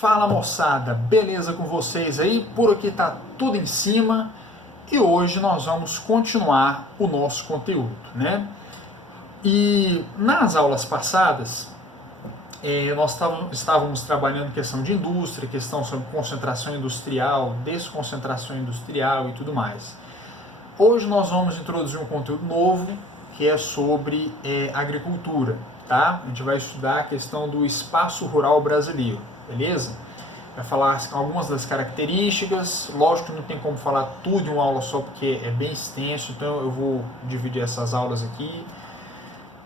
Fala moçada, beleza com vocês aí? Por aqui tá tudo em cima e hoje nós vamos continuar o nosso conteúdo, né? E nas aulas passadas nós estávamos trabalhando questão de indústria, questão sobre concentração industrial, desconcentração industrial e tudo mais. Hoje nós vamos introduzir um conteúdo novo que é sobre agricultura, tá? A gente vai estudar a questão do espaço rural brasileiro, beleza? Vai falar algumas das características, lógico que não tem como falar tudo em uma aula só porque é bem extenso, então eu vou dividir essas aulas aqui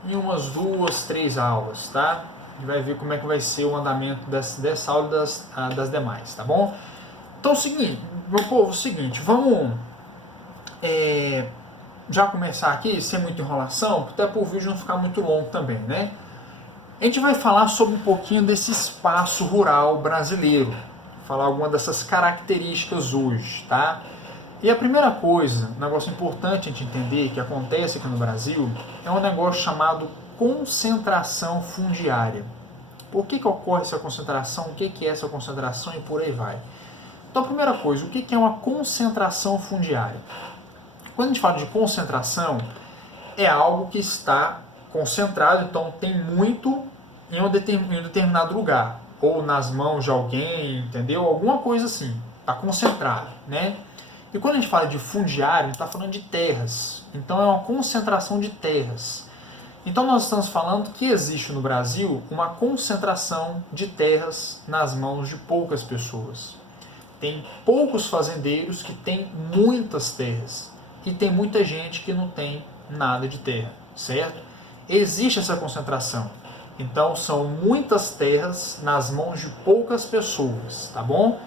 em umas 2, 3 aulas, tá? E vai ver como é que vai ser o andamento dessa aula e das demais, tá bom? Então é o seguinte, meu povo, vamos já começar aqui, sem muita enrolação, até para o vídeo não ficar muito longo também, né? A gente vai falar sobre um pouquinho desse espaço rural brasileiro, falar alguma dessas características hoje, tá? E a primeira coisa, um negócio importante a gente entender que acontece aqui no Brasil, é um negócio chamado concentração fundiária. Por que ocorre essa concentração, o que é essa concentração e por aí vai. Então a primeira coisa, o que é uma concentração fundiária? Quando a gente fala de concentração, é algo que está concentrado, então tem muito em um determinado lugar, ou nas mãos de alguém, entendeu? Alguma coisa assim, está concentrado, né? E quando a gente fala de fundiário, a gente está falando de terras, então é uma concentração de terras. Então nós estamos falando que existe no Brasil uma concentração de terras nas mãos de poucas pessoas. Tem poucos fazendeiros que têm muitas terras, e tem muita gente que não tem nada de terra, certo? Existe essa concentração. Então são muitas terras nas mãos de poucas pessoas, tá bom?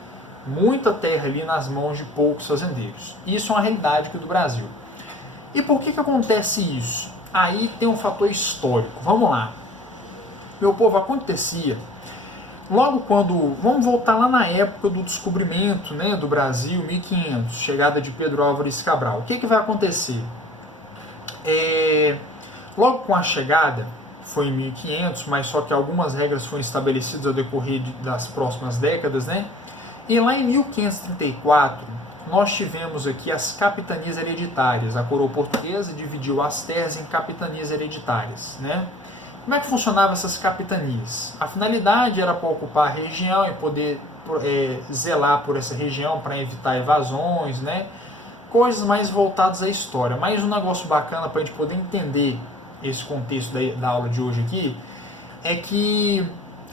Muita terra ali nas mãos de poucos fazendeiros. Isso é uma realidade aqui do Brasil. E por que acontece isso? Aí tem um fator histórico. Vamos lá. Meu povo, acontecia logo quando, vamos voltar lá na época do descobrimento, né, do Brasil, 1500, chegada de Pedro Álvares Cabral. O que vai acontecer? Logo com a chegada, foi em 1500, mas só que algumas regras foram estabelecidas ao decorrer das próximas décadas, né? E lá em 1534, nós tivemos aqui as capitanias hereditárias. A coroa portuguesa dividiu as terras em capitanias hereditárias, né? Como é que funcionavam essas capitanias? A finalidade era para ocupar a região e poder zelar por essa região para evitar evasões, né? Coisas mais voltadas à história. Mas um negócio bacana para a gente poder entender esse contexto da aula de hoje aqui é que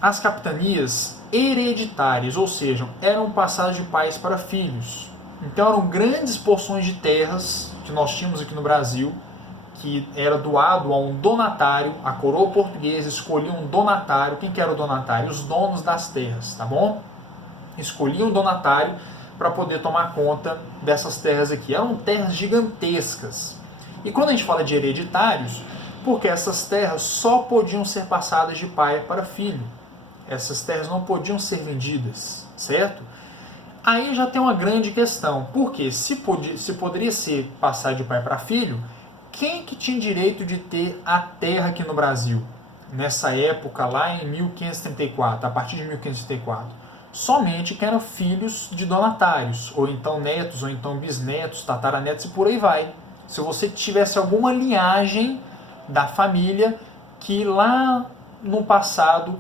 as capitanias hereditárias, ou seja, eram passadas de pais para filhos. Então eram grandes porções de terras que nós tínhamos aqui no Brasil, que era doado a um donatário. A coroa portuguesa escolhia um donatário. Quem que era o donatário? Os donos das terras, tá bom? Escolhiam um donatário para poder tomar conta dessas terras aqui. Eram terras gigantescas. E quando a gente fala de hereditários, porque essas terras só podiam ser passadas de pai para filho. Essas terras não podiam ser vendidas, certo? Aí já tem uma grande questão. Porque se poderia ser passar de pai para filho, quem que tinha direito de ter a terra aqui no Brasil? Nessa época, lá em 1534, a partir de 1534. Somente quem eram filhos de donatários, ou então netos, ou então bisnetos, tataranetos e por aí vai. Se você tivesse alguma linhagem da família que lá no passado,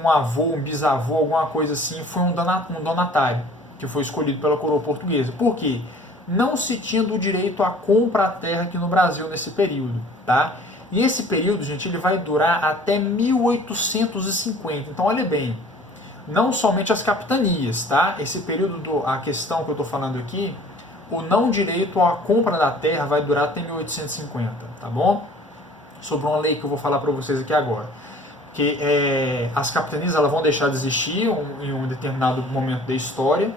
um avô, um bisavô, alguma coisa assim, foi um donatário, que foi escolhido pela coroa portuguesa. Por quê? Não se tinha do direito a comprar a terra aqui no Brasil nesse período, tá? E esse período, gente, ele vai durar até 1850. Então, olha bem, não somente as capitanias, tá? Esse período, a questão que eu estou falando aqui, o não direito à compra da terra vai durar até 1850, tá bom? Sobre uma lei que eu vou falar para vocês aqui agora. Que as capitanias elas vão deixar de existir em um determinado momento da história,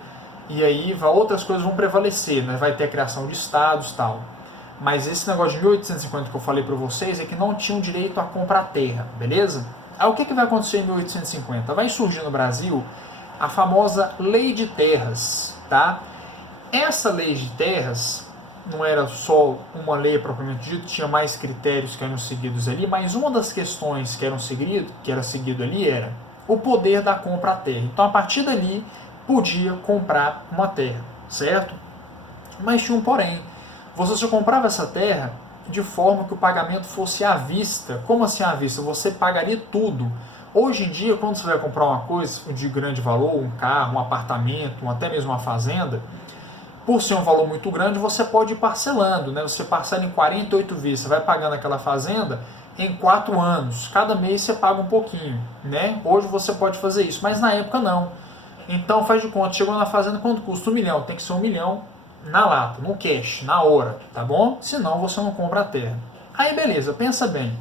e aí outras coisas vão prevalecer, né? Vai ter a criação de estados e tal. Mas esse negócio de 1850 que eu falei para vocês é que não tinham direito a comprar terra, beleza? Aí o que vai acontecer em 1850? Vai surgir no Brasil a famosa Lei de Terras, tá? Essa Lei de Terras não era só uma lei propriamente dita, tinha mais critérios que eram seguidos ali, mas uma das questões que era seguido ali era o poder da compra à terra. Então, a partir dali, podia comprar uma terra, certo? Mas tinha um porém. Você só comprava essa terra de forma que o pagamento fosse à vista. Como assim à vista? Você pagaria tudo. Hoje em dia, quando você vai comprar uma coisa de grande valor, um carro, um apartamento, até mesmo uma fazenda, por ser um valor muito grande, você pode ir parcelando, né? Você parcela em 48 vezes, você vai pagando aquela fazenda em 4 anos. Cada mês você paga um pouquinho, né? Hoje você pode fazer isso, mas na época não. Então faz de conta, chegou na fazenda, quanto custa? 1 milhão, tem que ser 1 milhão na lata, no cash, na hora, tá bom? Senão você não compra a terra. Aí beleza, pensa bem,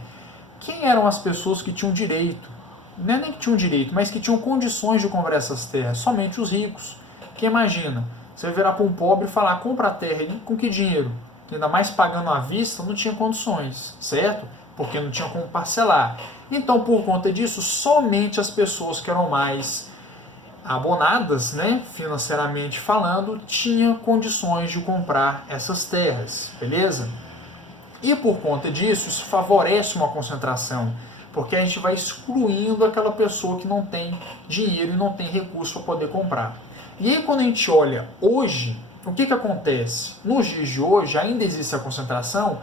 quem eram as pessoas que tinham direito? Não é nem que tinham direito, mas que tinham condições de comprar essas terras? Somente os ricos. Que imagina, você vai virar para um pobre e falar, compra a terra, ele, com que dinheiro? Ainda mais pagando à vista, não tinha condições, certo? Porque não tinha como parcelar. Então, por conta disso, somente as pessoas que eram mais abonadas, né, financeiramente falando, tinham condições de comprar essas terras, beleza? E por conta disso, isso favorece uma concentração, porque a gente vai excluindo aquela pessoa que não tem dinheiro e não tem recurso para poder comprar. E aí quando a gente olha hoje, o que acontece? Nos dias de hoje ainda existe a concentração,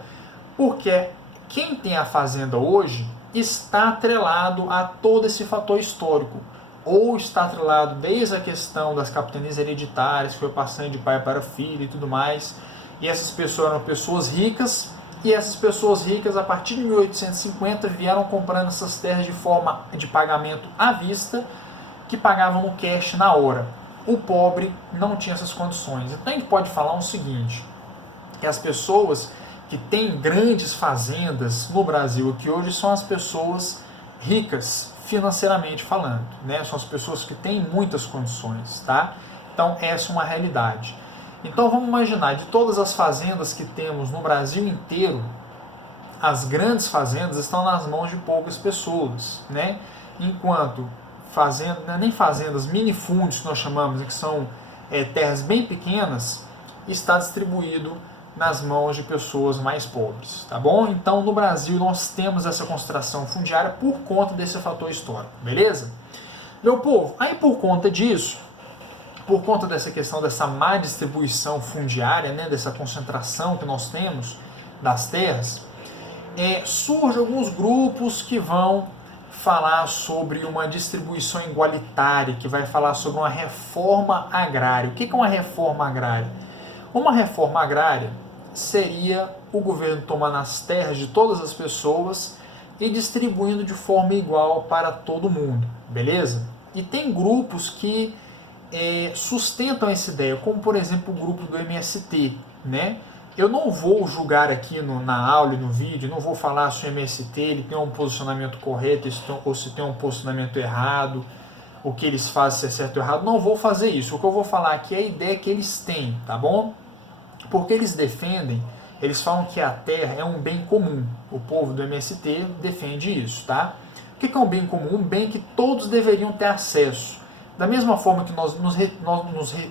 porque quem tem a fazenda hoje está atrelado a todo esse fator histórico, ou está atrelado desde a questão das capitanias hereditárias, que foi passando de pai para filho e tudo mais, e essas pessoas eram pessoas ricas, e essas pessoas ricas, a partir de 1850, vieram comprando essas terras de forma de pagamento à vista, que pagavam no cash na hora. O pobre não tinha essas condições. Então a gente pode falar o seguinte, que as pessoas que têm grandes fazendas no Brasil, que hoje são as pessoas ricas, financeiramente falando, né? São as pessoas que têm muitas condições, tá? Então essa é uma realidade. Então vamos imaginar, de todas as fazendas que temos no Brasil inteiro, as grandes fazendas estão nas mãos de poucas pessoas, né? Enquanto fazendas, nem fazendas, minifúndios que nós chamamos, que são terras bem pequenas, está distribuído nas mãos de pessoas mais pobres, tá bom? Então no Brasil nós temos essa concentração fundiária por conta desse fator histórico, beleza? Meu povo, aí por conta disso, por conta dessa questão dessa má distribuição fundiária, né, dessa concentração que nós temos das terras, surgem alguns grupos que vão falar sobre uma distribuição igualitária, que vai falar sobre uma reforma agrária. O que é uma reforma agrária? Uma reforma agrária seria o governo tomando as terras de todas as pessoas e distribuindo de forma igual para todo mundo, beleza? E tem grupos que sustentam essa ideia, como por exemplo o grupo do MST, né? Eu não vou julgar aqui na aula e no vídeo, não vou falar se o MST ele tem um posicionamento correto ou se tem um posicionamento errado, o que eles fazem, se é certo ou errado, não vou fazer isso. O que eu vou falar aqui é a ideia que eles têm, tá bom? Porque eles defendem, eles falam que a terra é um bem comum. O povo do MST defende isso, tá? O que é um bem comum? Um bem que todos deveriam ter acesso. Da mesma forma que nós nos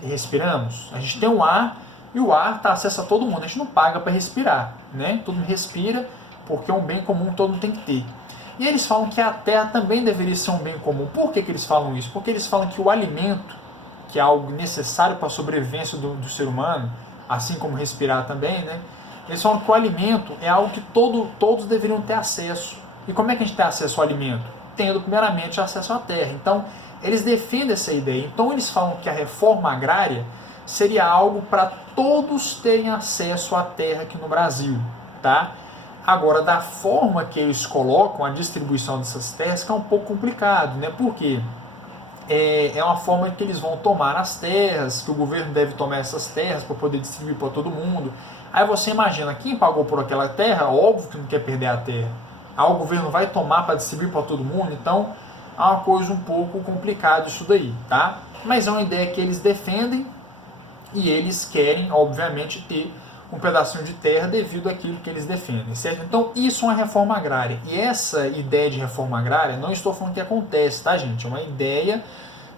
respiramos, a gente tem um ar e o ar está acesso a todo mundo. A gente não paga para respirar, né? Todo mundo respira porque é um bem comum, todo mundo tem que ter. E eles falam que a terra também deveria ser um bem comum. Por que eles falam isso? Porque eles falam que o alimento, que é algo necessário para a sobrevivência do ser humano, assim como respirar também, né? Eles falam que o alimento é algo que todos deveriam ter acesso. E como é que a gente tem acesso ao alimento? Tendo primeiramente acesso à terra. Então, eles defendem essa ideia. Então, eles falam que a reforma agrária seria algo para todos terem acesso à terra aqui no Brasil, tá? Agora, da forma que eles colocam a distribuição dessas terras, que é um pouco complicado, né? Por quê? É uma forma que eles vão tomar as terras, que o governo deve tomar essas terras para poder distribuir para todo mundo. Aí você imagina, quem pagou por aquela terra, óbvio que não quer perder a terra. Aí o governo vai tomar para distribuir para todo mundo, então é uma coisa um pouco complicada isso daí, tá? Mas é uma ideia que eles defendem e eles querem, obviamente, ter um pedacinho de terra devido àquilo que eles defendem, certo? Então isso é uma reforma agrária. E essa ideia de reforma agrária, não estou falando que acontece, tá, gente? É uma ideia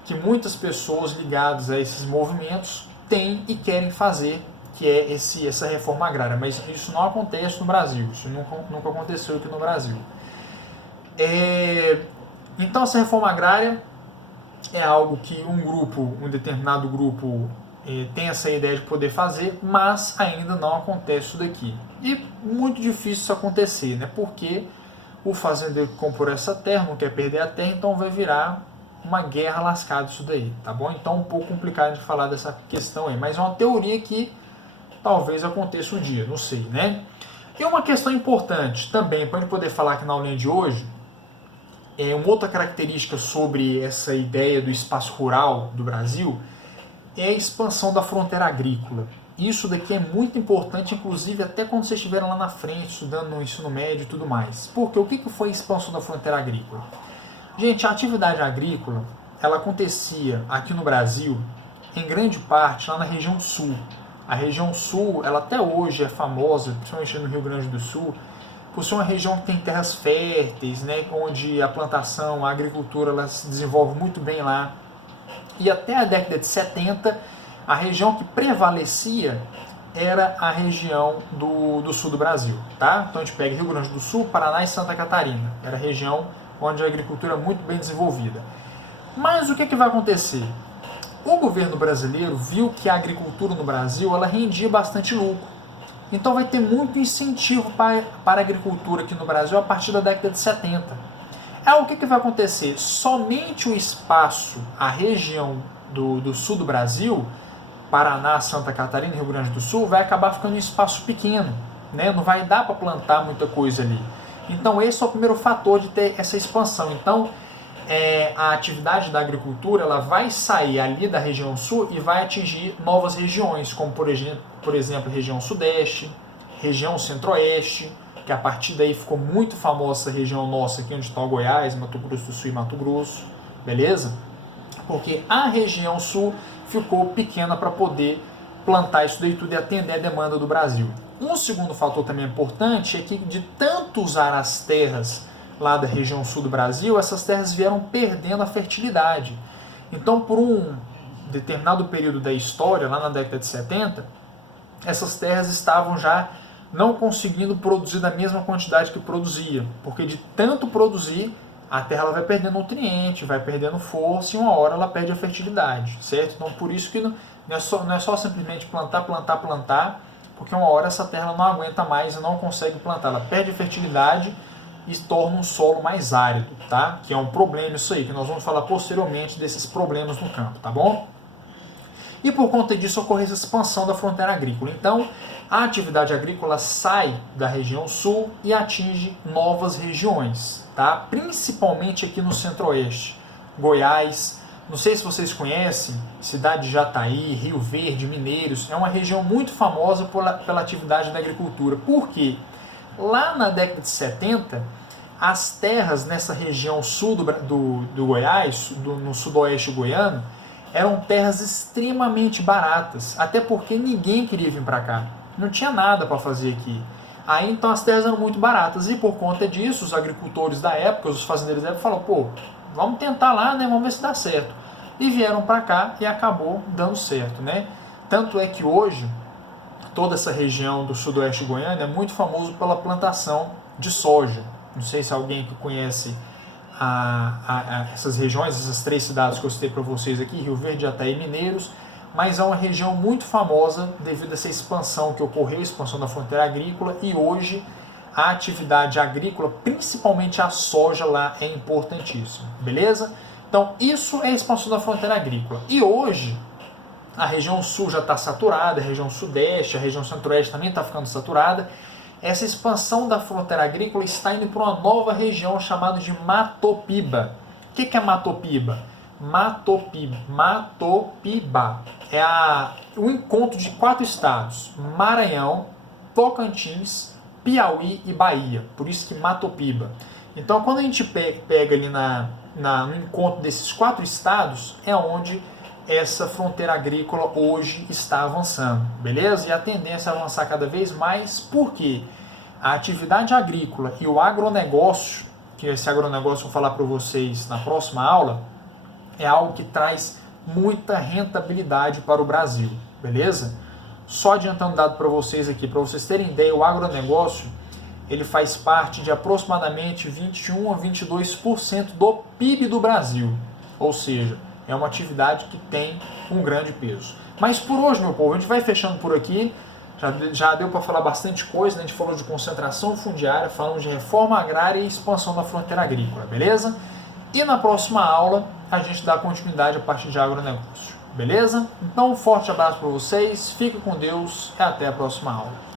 que muitas pessoas ligadas a esses movimentos têm e querem fazer, que é essa reforma agrária. Mas isso não acontece no Brasil, isso nunca aconteceu aqui no Brasil. Então essa reforma agrária é algo que um determinado grupo tem essa ideia de poder fazer, mas ainda não acontece isso daqui. E muito difícil isso acontecer, né? Porque o fazendeiro que comprou essa terra não quer perder a terra, então vai virar uma guerra lascada isso daí, tá bom? Então é um pouco complicado de falar dessa questão aí, mas é uma teoria que talvez aconteça um dia, não sei, né? E uma questão importante também, para a gente poder falar aqui na aulinha de hoje, uma outra característica sobre essa ideia do espaço rural do Brasil é a expansão da fronteira agrícola. Isso daqui é muito importante, inclusive até quando vocês estiverem lá na frente, estudando no ensino médio e tudo mais. Porque o que foi a expansão da fronteira agrícola? Gente, a atividade agrícola, ela acontecia aqui no Brasil, em grande parte, lá na região sul. A região sul, ela até hoje é famosa, principalmente no Rio Grande do Sul, por ser uma região que tem terras férteis, né, onde a plantação, a agricultura, ela se desenvolve muito bem lá. E até a década de 70, a região que prevalecia era a região do sul do Brasil. Tá? Então a gente pega Rio Grande do Sul, Paraná e Santa Catarina. Era a região onde a agricultura é muito bem desenvolvida. Mas o que vai acontecer? O governo brasileiro viu que a agricultura no Brasil ela rendia bastante lucro. Então vai ter muito incentivo para a agricultura aqui no Brasil a partir da década de 70. O que vai acontecer? Somente o espaço, a região do sul do Brasil, Paraná, Santa Catarina e Rio Grande do Sul, vai acabar ficando um espaço pequeno, né? Não vai dar para plantar muita coisa ali. Então esse é o primeiro fator de ter essa expansão. Então a atividade da agricultura ela vai sair ali da região sul e vai atingir novas regiões, como por exemplo região sudeste, região centro-oeste, que a partir daí ficou muito famosa essa região nossa aqui onde está o Goiás, Mato Grosso do Sul e Mato Grosso, beleza? Porque a região sul ficou pequena para poder plantar isso daí tudo e atender a demanda do Brasil. Um segundo fator também importante é que de tanto usar as terras lá da região sul do Brasil, essas terras vieram perdendo a fertilidade. Então, por um determinado período da história, lá na década de 70, essas terras estavam já não conseguindo produzir da mesma quantidade que produzia, porque de tanto produzir, a terra ela vai perdendo nutriente, vai perdendo força e uma hora ela perde a fertilidade, certo? Então, por isso que não é só simplesmente plantar, porque uma hora essa terra ela não aguenta mais e não consegue plantar, ela perde a fertilidade e torna um solo mais árido, tá? Que é um problema isso aí, que nós vamos falar posteriormente desses problemas no campo, tá bom? E por conta disso ocorre essa expansão da fronteira agrícola. Então, a atividade agrícola sai da região sul e atinge novas regiões, tá? Principalmente aqui no centro-oeste, Goiás, não sei se vocês conhecem, cidade de Jataí, Rio Verde, Mineiros, é uma região muito famosa pela atividade da agricultura. Por quê? Lá na década de 70, as terras nessa região sul do Goiás, no sudoeste goiano, eram terras extremamente baratas, até porque ninguém queria vir para cá. Não tinha nada para fazer aqui. Aí então as terras eram muito baratas e por conta disso, os agricultores da época, os fazendeiros da época falaram, pô, vamos tentar lá, né? Vamos ver se dá certo. E vieram para cá e acabou dando certo, né? Tanto é que hoje toda essa região do sudoeste goiano é muito famoso pela plantação de soja. Não sei se alguém que conhece essas regiões, essas três cidades que eu citei para vocês aqui, Rio Verde, Jataí e Mineiros, mas é uma região muito famosa devido a essa expansão que ocorreu, a expansão da fronteira agrícola, e hoje a atividade agrícola, principalmente a soja lá, é importantíssima, beleza? Então isso é a expansão da fronteira agrícola. E hoje a região sul já está saturada, a região sudeste, a região centro-oeste também está ficando saturada. Essa expansão da fronteira agrícola está indo para uma nova região chamada de Matopiba. O que é Matopiba? Matopiba é o encontro de 4 estados: Maranhão, Tocantins, Piauí e Bahia. Por isso que Matopiba. Então, quando a gente pega ali no encontro desses 4 estados, é onde essa fronteira agrícola hoje está avançando, beleza? E a tendência é avançar cada vez mais, porque a atividade agrícola e o agronegócio, que esse agronegócio eu vou falar para vocês na próxima aula, é algo que traz muita rentabilidade para o Brasil, beleza? Só adiantando dado para vocês aqui, para vocês terem ideia, o agronegócio ele faz parte de aproximadamente 21 a 22% do PIB do Brasil. Ou seja, é uma atividade que tem um grande peso. Mas por hoje, meu povo, a gente vai fechando por aqui. Já deu para falar bastante coisa, né? A gente falou de concentração fundiária, falamos de reforma agrária e expansão da fronteira agrícola, beleza? E na próxima aula a gente dá continuidade a partir de agronegócio, beleza? Então um forte abraço para vocês, fique com Deus e até a próxima aula.